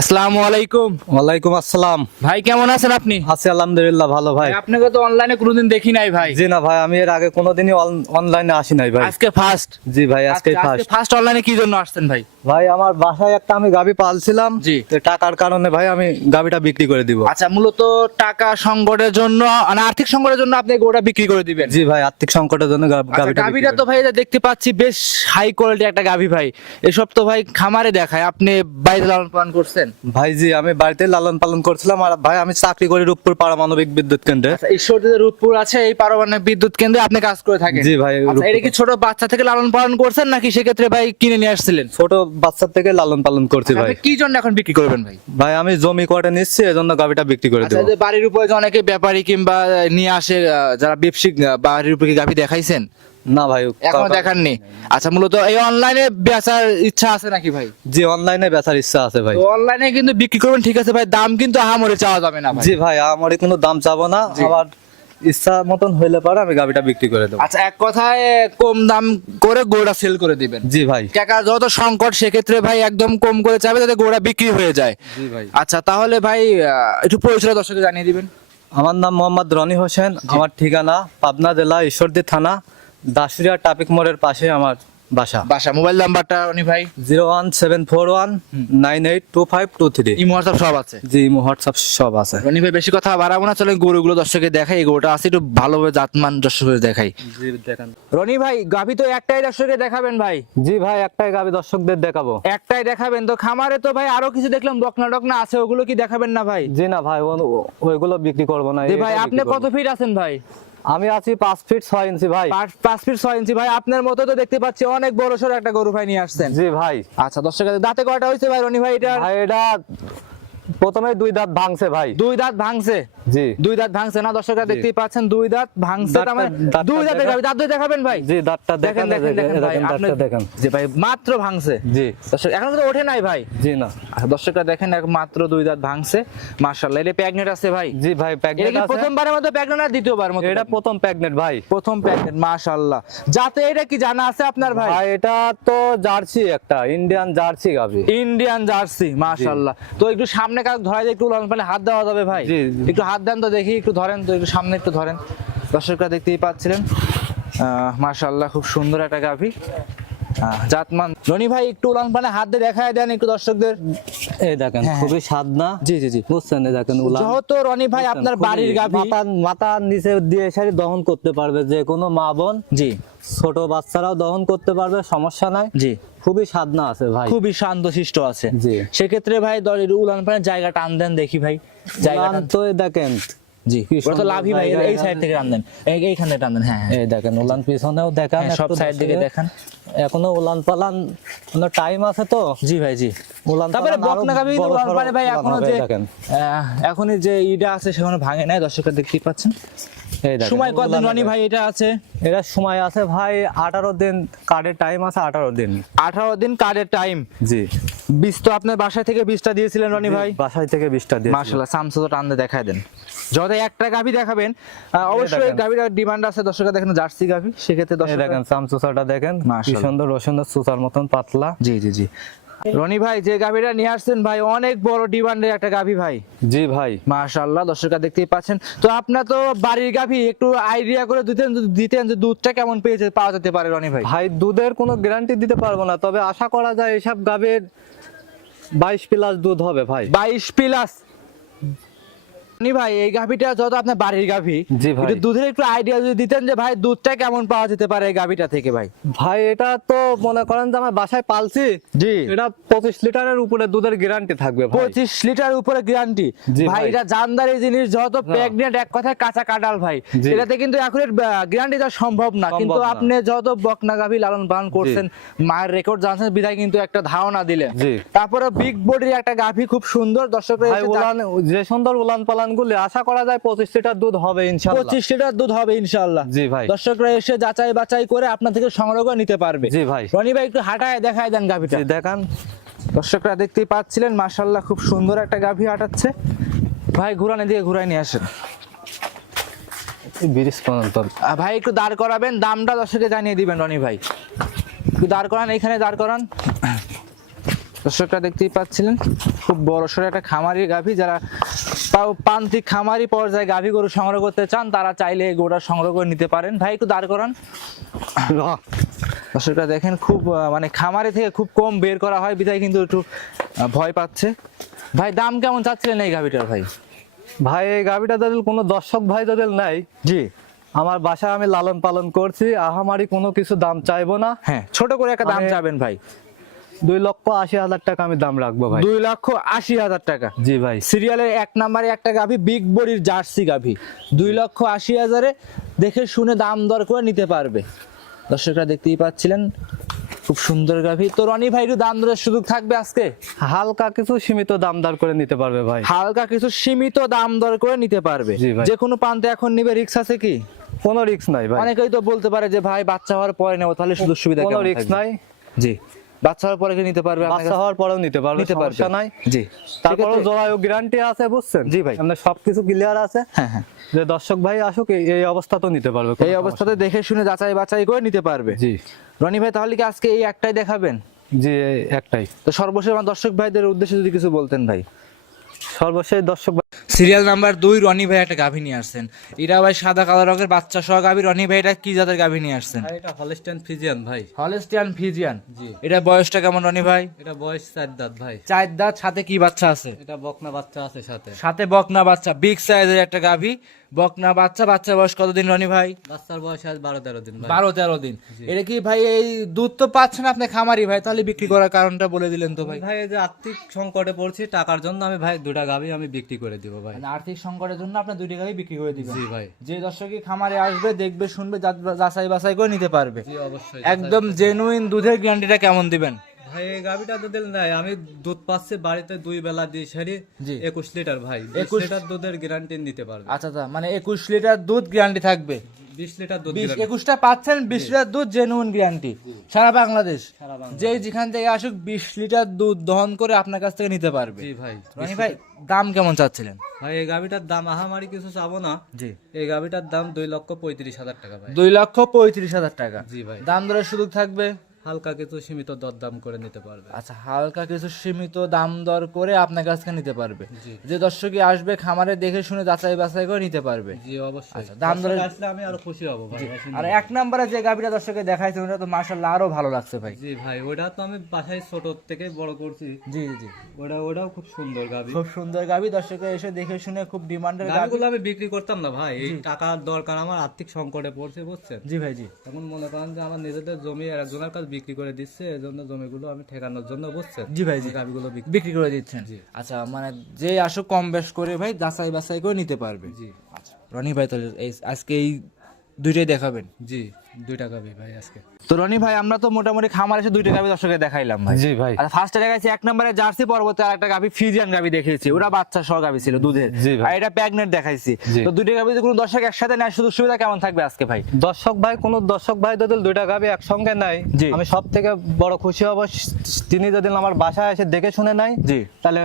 আসসালামু আলাইকুম। ওয়ালাইকুম আসসালাম। ভাই কেমন আছেন আপনি? আছি আলহামদুলিল্লাহ ভালো ভাই। আপনাকে তো অনলাইনে কোনোদিন দেখি নাই ভাই। জি না ভাই, আমি এর আগে কোনোদিনই অনলাইনে আসি নাই ভাই। আজকে ফার্স্ট? জি ভাই, আজকে ফার্স্ট অনলাইনে কি জন্য আসছেন ভাই? ভাই আমার বাসায় একটা আমি গাভী পালছিলাম, জি। তো টাকার কারণে ভাই আমি গাভীটা বিক্রি করে দিব। আচ্ছা, মূলত টাকা সংকটের জন্য মানে আর্থিক সংকটের জন্য আপনি গোটা বিক্রি করে দিবেন? জি ভাই, আর্থিক সংকটের জন্য গাভীটা গাভীটা তো ভাই দেখতে পাচ্ছি বেশ হাই কোয়ালিটি একটা গাভী ভাই। এসব তো ভাই খামারে দেখায়, আপনি বাইরে লালন পালন করছেন? ভাই জি, আমি বাড়িতে লালন পালন করছিলাম। আর ভাই আমি চাকরি করি রূপপুর পারমাণবিক বিদ্যুৎ কেন্দ্রে। আচ্ছা, ঈশ্বরদীতে রূপপুর আছে, এই পারমাণবিক বিদ্যুৎ কেন্দ্রে আপনি কাজ করে থাকেন? জি ভাই। আচ্ছা, এটা কি ছোট বাচ্চা থেকে লালন পালন করছেন নাকি সেক্ষেত্রে ভাই কিনে নিয়ে আসছিলেন? ছোট বাচ্চা থেকে লালন পালন করছি ভাই। আপনি কি জন্য এখন বিক্রি করবেন ভাই? ভাই আমি জমি করে নিচ্ছি, এজন্য গাভীটা বিক্রি করে আচ্ছা, দেব। যে বাড়ির উপরে যে অনেকে ব্যাপারী কিংবা নিয়ে আসে যারা ব্যবসায়িক বাড়ির উপরে কি গাভী দেখাইছেন? না ভাই, এখনো দেখাননি। আচ্ছা, মূলত এই অনলাইনে বেচার ইচ্ছা আছে নাকি ভাই? জি অনলাইনে বেচার ইচ্ছা আছে ভাই। তো অনলাইনে কিন্তু বিক্রি করবেন, ঠিক আছে ভাই, দাম কিন্তু আহামরি চাওয়া যাবে না ভাই। জি ভাই, আমার কোনো দাম চাবো না, জি। আমার ইচ্ছা মতন হইলে পারে আমি গাভীটা বিক্রি করে দেবো। আচ্ছা, এক কথায় কম দাম করে গোড়া সেল করে দিবেন? জি ভাই। টাকা যত সংকট সেক্ষেত্রে ভাই একদম কম করে চাবে যাতে গোড়া বিক্রি হয়ে যায়। জি ভাই। আচ্ছা, তাহলে ভাই একটু পরিচয় দর্শককে জানিয়ে দিবেন। আমার নাম মোহাম্মদ রনি হোসেন, আমার ঠিকানা পাবনা জেলা ঈশ্বরদী থানা দাসরিয়া ট্রাফিক মোড়ের পাশে আমার বাসা। মোবাইল নাম্বারটা উনি ভাই? 01741982523। ইমো হোয়াটসঅ্যাপ সব আছে? জি হোয়াটসঅ্যাপ সব আছে। রনি ভাই বেশি কথা বাড়াবো না, চলেন গরুগুলো দর্শকে দেখাই। এই গরুটা আছে একটু ভালোভাবে জাতমান দর্শকে দেখাই। জি দেখেন। রনি ভাই, গাভী তো একটাই দর্শকে দেখাবেন ভাই? জি ভাই, একটাই গাভী দর্শকদের দেখাবো। একটাই দেখাবেন তো? খামারে তো ভাই আরো কিছু দেখলাম বকনা টকনা আছে, ওগুলো কি দেখাবেন না ভাই? জি না ভাই, ওইগুলো বিক্রি করবো না। ভাই এটাই আপনি বিক্রি কত করবো। ফিট আছেন ভাই? আমি আছি 5 ফিট 6 ইঞ্চি ভাই। 5 ফিট 6 ইঞ্চি ভাই। আপনার মতো তো দেখতে পাচ্ছি অনেক বড় সড়ো একটা গরু ভাই নিয়ে আসছেন। জি ভাই। আচ্ছা, দর্শকের দাঁতে কয়টা হয়েছে ভাই রনি ভাই এটা? ভাই এটা প্রথমে 2 দাঁত ভাঙছে ভাই। 2 দাঁত ভাঙছে? জি। 2 দাঁত ভাঙছে না দর্শকরা দেখতেই পাচ্ছেন, 2 দাঁত ভাঙছে। তার মানে 2 দাঁতের গাভী। দাঁত দুই দেখাবেন ভাই? জি দাঁতটা দেখেন দেখেন, দেখেন ভাই, দেখেন দাঁতটা দেখেন। জি ভাই, মাত্র ভাঙছে। জি। দর্শক এখনো তো ওঠে নাই ভাই? জি না। আচ্ছা, দর্শকরা দেখেন মাত্র 2 দাঁত ভাঙছে। মাশাআল্লাহ, এটা প্রেগনেন্ট আছে ভাই? জি ভাই, এটা প্রেগন্যান্ট কি আছে। প্রথমবারের মতো প্রেগনেন্ট আর দ্বিতীয়বার মতো? এটা প্রথম প্রেগন্যান্ট ভাই। প্রথম প্রেগনেন্ট, মাশাআল্লাহ। যাতে এটা কি জানা আছে আপনার ভাই? ভাই এটা তো জার্সি, একটা ইন্ডিয়ান জার্সি গাভী। ইন্ডিয়ান জার্সি, মাশাআল্লাহ। তো একটু সামনে কাজ ধরাই দিয়ে একটু লালন পালনে হাত দেওয়া যাবে ভাই? জি। একটু হাত দেন তো দেখি, একটু ধরেন তো, একটু সামনে একটু ধরেন। দর্শকরা দেখতেই পাচ্ছিলেন, মাশাআল্লাহ, খুব সুন্দর একটা গাভী জাতমান। রনি ভাই একটু লালন পালনে হাত দিয়ে দেখায় দেন একটু দর্শকদের। এই দেখেন হ্যাঁ, খুবই সাদনা। জি জি জি। বুঝছেন, এই দেখেন উলান। যেহেতু রনি ভাই আপনার বাড়ির গাভী, মাথার নিচে দিয়ে সারি দহন করতে পারবে যে কোনো মা বোন। জি। ছোট বাচ্চারাও দহন করতে পারবে, সমস্যা নাই। জি। খুবই সাদনা আছে ভাই। খুবই শান্তশিষ্ট আছে। জি। সেক্ষেত্রে ভাই উলান পালনের জায়গা টান দেন দেখি ভাই। উলান তো এই দেখেন। জি, কি ওটা তো সুন্দর লাভই ভাই। জায়গা এই সাইড থেকে টান দেন, এইখানে টান দেন। হ্যাঁ এই দেখেন উলান পিছনেও দেখান, হ্যাঁ, সব একটু সাইড দিকে দর্শকের। দেখান। এখনো উলান পালান টাইম আছে তো। জি ভাই, জি। উলান তারপরে পালান আরো বকনা গাভী বড় উলান সড়ো পালে ভাই উলান এখনো হবে, যে দেখেন। এখনই যে ইটা আছে সেখানে ভাঙে নাই, দর্শকরা দেখতেই পাচ্ছেন। এই দেখেন সময় কতদিন উলান রনি হবে। ভাই এটা আছে? এরা সময় আছে ভাই 18 দিন, কার্ডের টাইম আছে 18 দিন। 18 দিন কার্ডের টাইম। জি। বীজ তো আপনার বাসা থেকে বীজটা দিয়েছিলেন রনি ভাই? বাসায় থেকে 20টা দিয়ে। মাশাআল্লাহ, সামসু তো টান দিয়ে দেখায় দেন। যদি একটা গাভী দেখাবেন, অবশ্যই দেখেন। গাভীর ডিমান্ড আছে, দর্শকরা দেখেন জার্সি গাভী, সেক্ষেত্রে এই দর্শকরা দেখেন সামসুসাটা দেখেন, কি মাশাআল্লাহ। সুন্দর রসুনের সুতার মতন পাতলা। জি জি জি। রনি ভাই যে গাভীটা নিয়ে আসছেন ভাই, অনেক বড় ডিমান্ডের একটা গাভী ভাই। জি ভাই। মাশাআল্লাহ, দর্শকরা দেখতেই পাচ্ছেন। তো আপনার তো বাড়ির গাভী, একটু আইডিয়া করে দিতেন যে দুধটা কেমন পাওয়া যেতে পারে রনি ভাই? ভাই দুধের কোনো গ্যারান্টি দিতে পারবো না, তবে আশা করা যায় এসব গাভীর 22 প্লাস দুধ হবে ভাই। 22 প্লাস? রনি ভাই এই গাভীটা যত আপনার বাড়ির গাভী, জি ভাই। একটু দুধের একটু আইডিয়া যদি দিতেন যে ভাই দুধটা কেমন পাওয়া যেতে পারে এই গাভীটা থেকে ভাই? ভাই এটা তো মনে করেন যে আমার বাসায় পালছি, জি। এটা 25 লিটারের উপরে দুধের গ্যারান্টি থাকবে ভাই। 25 লিটার উপরে গ্যারান্টি? জি ভাই ভাই। এটা জানদারি জিনিস, যত প্রেগনেন্ট এক কথায় কাঁচা কাঁঠাল ভাই। জি। এটাতে কিন্তু একুরেট গ্যারান্টি দেওয়া সম্ভব না, কিন্তু সম্ভব না। আপনি যত বকনা গাভী লালন পালন করছেন, মায়ের রেকর্ড জানছেন বিধায় কিন্তু একটা ধারণা দিলেন। জি। তারপরে বিগ বডির একটা গাভী, খুব সুন্দর। দর্শকরা ভাই উলান, যে সুন্দর উলান পালান গুলি আশা করা যায় 25 লিটার দুধ হবে ইনশাআল্লাহ। 25 লিটার দুধ হবে ইনশাআল্লাহ। জি ভাই। দর্শকরা এসে যাচাই বাছাই করে আপনার থেকে সংগ্রহ করে নিতে পারবে। জি ভাই। রনি ভাই একটু হাঁটায় দেখায় দেন গাভীটা। জি দেখান। দর্শকরা দেখতেই পাচ্ছিলেন, মাশাআল্লাহ, খুব সুন্দর একটা গাভী হাঁটাচ্ছে ভাই। ঘুরানে দিয়ে ঘুরাই নিয়ে আসেন ব্রিজ পর্যন্ত। ভাই একটু দাঁড় করাবেন, দামটা দর্শকে জানিয়ে দিবেন রনি ভাই। একটু দাঁড় করান, এইখানে দাঁড় করান। দর্শকরা দেখতেই পাচ্ছিলেন খুব বড় সড়ো একটা খামারি গাভী, যারা তাও প্রান্তিক খামারি পর্যায়ে গাভী গরু সংগ্রহ করতে চান তারা চাইলে এই গরুটা সংগ্রহ করে নিতে পারেন। ভাই একটু দাঁড় করান। দর্শকরা দেখেন খুব মানে খামারি থেকে খুব কম বের করা হয় বিধায় কিন্তু একটু ভয় পাচ্ছে। ভাই দাম কেমন চাচ্ছিলেন এই গাভীটার ভাই? ভাই এই গাভিটা যাদের কোনো দর্শক ভাই যাদের নাই, জি আমার বাসায় আমি লালন পালন করছি, আহামারি কোনো কিছু দাম চাইবো না। হ্যাঁ, ছোট করে একটা দাম চাবেন ভাই। 2,80,000 টাকা আমি দাম রাখবো ভাই। 2,80,000 টাকা। জি ভাই। সিরিয়ালের 1 নম্বরে একটা গাভী, বিগ বডির জার্সি গাভী, 2,80,000 দেখে শুনে দাম দর করে নিতে পারবে। দর্শকরা দেখতেই পাচ্ছিলেন খুব সুন্দর গাভী। তো রনি ভাই একটু দাম দরের সুযোগ থাকবে আজকে? হালকা কিছু সীমিত দাম দর করে নিতে পারবে ভাই। হালকা কিছু সীমিত দাম দর করে নিতে পারবে। জি ভাই। যে কোনো প্রান্তে এখন নিবে, রিস্ক আছে কি? কোনো রিস্ক নাই ভাই। অনেকেই তো বলতে পারে যে ভাই বাচ্চা হওয়ার পরে নেবো, তাহলে সুযোগ সুবিধা কোনো কেমন রিস্ক থাকবে? নাই। জি, বাচ্চা হওয়ার পরে কি নিতে পারবে? আপনার বাচ্চা কাছে হওয়ার পরেও নিতে পারবে, নিতে পারবে। সমস্যা নাই। জি, তারপরে সেক্ষেত্রে- জরায়ু গ্যারান্টি আছে, বুঝছেন? জি ভাই। আমাদের সবকিছু ক্লিয়ার আছে। হ্যাঁ হ্যাঁ, যে দর্শক ভাই আসুক এই অবস্থা তো নিতে পারবে, এই অবস্থাতে দেখে শুনে যাচাই বাছাই করে নিতে পারবে। জি রনি ভাই তাহলে কি আজকে এই একটাই দেখাবেন? জি একটাই। তো সর্বশেষ আমার দর্শক ভাইদের উদ্দেশ্যে যদি কিছু বলতেন ভাই। সর্বশেষ দর্শক ভাই, সিরিয়াল নাম্বার 2 রনি ভাই একটা গাভী নিয়ে আসছেন। এটা ভাই সাদা কালো রঙের বাচ্চা সহ গাভী। রনি ভাই এটা কি জাতের গাভী নিয়ে আসছেন? এটা হলস্টাইন ফ্রিজিয়ান ভাই। Holstein Friesian. জি। এটা বয়সটা কেমন রনি ভাই? এটা বয়স 4 দাঁত ভাই। 4 দাঁত, সাথে কি বাচ্চা আছে? এটা বকনা বাচ্চা আছে সাথে। সাথে বকনা বাচ্চা, বিগ সাইজের একটা গাভী, বকনা বাচ্চা। বাচ্চার বয়স কতদিন রনি ভাই? বাচ্চার বয়স আজ 12-13 দিন ভাই। 12-13 দিন। এটা কি ভাই এই দুধ তো পাচ্ছেন আপনি খামারি ভাই, তাহলে বিক্রি করার কারণটা বলে দিলেন তো ভাই। ভাই এই যে আর্থিক সংকটে পড়ছি, টাকার জন্য আমি ভাই 2টা গাভী আমি বিক্রি করে দিব ভাই। মানে আর্থিক সংকটের জন্য আপনি 2টি গাভী বিক্রি করে দিবেন। জি ভাই। যে দর্শকই খামারে আসবে, দেখবে, শুনবে, যাচাই বাছাই করে নিতে পারবে। জি অবশ্যই। একদম জেনুইন দুধের গ্যারান্টিটা কেমন দিবেন? ভাই এই গাভীটা দুধের নাই, আমি দুধ পাচ্ছি বাড়িতে 2 বেলা দিয়ে সারি। জি। 21 লিটার ভাই। 21 লিটার দুধের গ্যারান্টি নিতে পারবে। আচ্ছা আচ্ছা, মানে 21 লিটার দুধ গ্যারান্টি থাকবে। 20 লিটার দুধ 21টা পাচ্ছেন, 20 লিটার দুধ জেনুইন গ্যারান্টি সারা বাংলাদেশ। সারা বাংলাদেশ। যেই যেখান থেকে আসুক 20 লিটার দুধ দহন করে আপনার কাছ থেকে নিতে পারবে। জি ভাই। রনি ভাই দাম কেমন চাচ্ছিলেন? ভাই এই গাভীটার দাম আহামারি কিছু চাবো না। জি, এই গাভীটার দাম 2,35,000 টাকা ভাই। 2,35,000 টাকা। জি ভাই। দাম দরের সুযোগ থাকবে। হালকা কিছু সীমিত দরদাম করে নিতে পারবে। আচ্ছা, হালকা কিছু সীমিত দাম দর করে আপনার কাছ থেকে নিতে পারবে। জি। যে দর্শকই আসবে খামারে দেখে শুনে যাচাই বাছাই করে নিতে পারবে। জি অবশ্যই। আচ্ছা, দাম দরে দর্শক আসলে আমি আরো খুশি হব ভাই। আর 1 নম্বরে যে গাভীটা দর্শককে দেখাইছেন ওটা তো মাশাআল্লাহ আরো ভালো লাগছে ভাই। জি ভাই, ওটা তো আমি বাসায় ছোট থেকে বড় করছি। জি জি, ওটাও খুব সুন্দর গাভী। খুব সুন্দর গাভী। দর্শকে এসে দেখে শুনে খুব ডিমান্ডের গাভী। গাভীগুলো আমি বিক্রি করতাম না ভাই, এই টাকার দরকার, আমার আর্থিক সংকটে পড়ছে, বুঝছেন? জি ভাই, জি। এখন মনে করেন যে আমার নিজেদের জমি একজনের কাছে বিক্রি করে দিচ্ছে, এই জন্য জমিগুলো আমি ঠেকানোর জন্য, বুঝছেন? জি ভাই, জি। গাভীগুলো বিক্রি। বিক্রি করে দিচ্ছেন। জি। আচ্ছা, মানে যে আসুক কম বেশ করে ভাই যাচাই বাছাই করে নিতে পারবে। জি আচ্ছা রনি ভাই, তাহলে আজকে এই দুইটাই দেখাবেন? জি, 2টা গাভী ভাই আজকে। তো রনি ভাই আমরা তো মোটামুটি খামার এসে 2টা গাভী দর্শকে দেখাইলাম ভাই। জি ভাই। আচ্ছা, ফার্স্টে দেখাইছি 1 নম্বরে জার্সি, পরবর্তী আরেকটা গাভী ফ্রিজিয়ান গাভী দেখিয়েছি, ওরা বাচ্চা সহ গাভী ছিল দুধের। জি ভাই। আর এটা প্রেগন্যান্ট দেখাইছি। জি। তো 2টা গাভী কোনো দর্শক একসাথে নেয় সুযোগ সুবিধা কেমন থাকবে আজকে ভাই? দর্শক ভাই, কোন দর্শক ভাই যদি 2টা গাভী একসঙ্গে নাই, জি। আমি সব থেকে বড় খুশি হব তিনি যদি আমার বাসায় এসে দেখে শুনে নাই। জি, তাহলে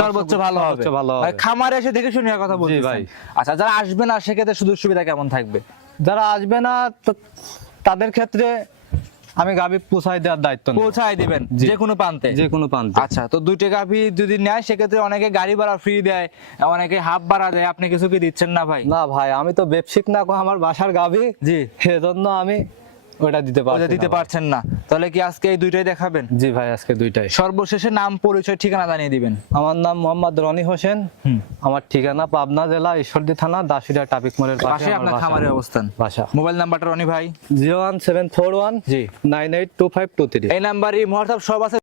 সর্বোচ্চ ভালো হবে। সর্বোচ্চ ভালো ভাই হবে। খামারে এসে দেখে শুনে কথা বলছি ভাই। ভাই। আচ্ছা, যারা আসবে না সেক্ষেত্রে সুযোগ সুবিধা কেমন থাকবে? যারা আসবে না তাদের ক্ষেত্রে আমি গাভী পৌঁছায় দেওয়ার দায়িত্ব নেব। পৌঁছায় দিবেন জি। যে কোনো প্রান্তে? যে কোনো প্রান্তে। আচ্ছা, তো 2টা গাভী যদি নেয় সেক্ষেত্রে অনেকে গাড়ি ভাড়া ফ্রি দেয়, অনেকে হাফ ভাড়া দেয়, আপনি কিছু কি দিচ্ছেন না ভাই? না ভাই, আমি তো ব্যবসায়িক না, আমার বাসার গাভী। জি, সেজন্য আমি ওটা দিতে ওটা পারছি দিতে না ভাই। পারছেন না। তাহলে কি আজকে এই 2টাই দেখাবেন? জি ভাই, আজকে 2টাই। সর্বশেষে নাম, পরিচয়, ঠিকানা জানিয়ে দিবেন। আমার নাম মোহাম্মদ রনি হোসেন। আমার ঠিকানা পাবনা জেলা ঈশ্বরদী থানা দাসুরিয়া ট্রাফিক মোড়ের পাশে পাশে আমার আপনার বাসা। খামারের অবস্থান। বাসা। মোবাইল নাম্বারটা রনি ভাই? 01741 জি। 982523। এই নাম্বারই হোয়াটসঅ্যাপ সব আছে।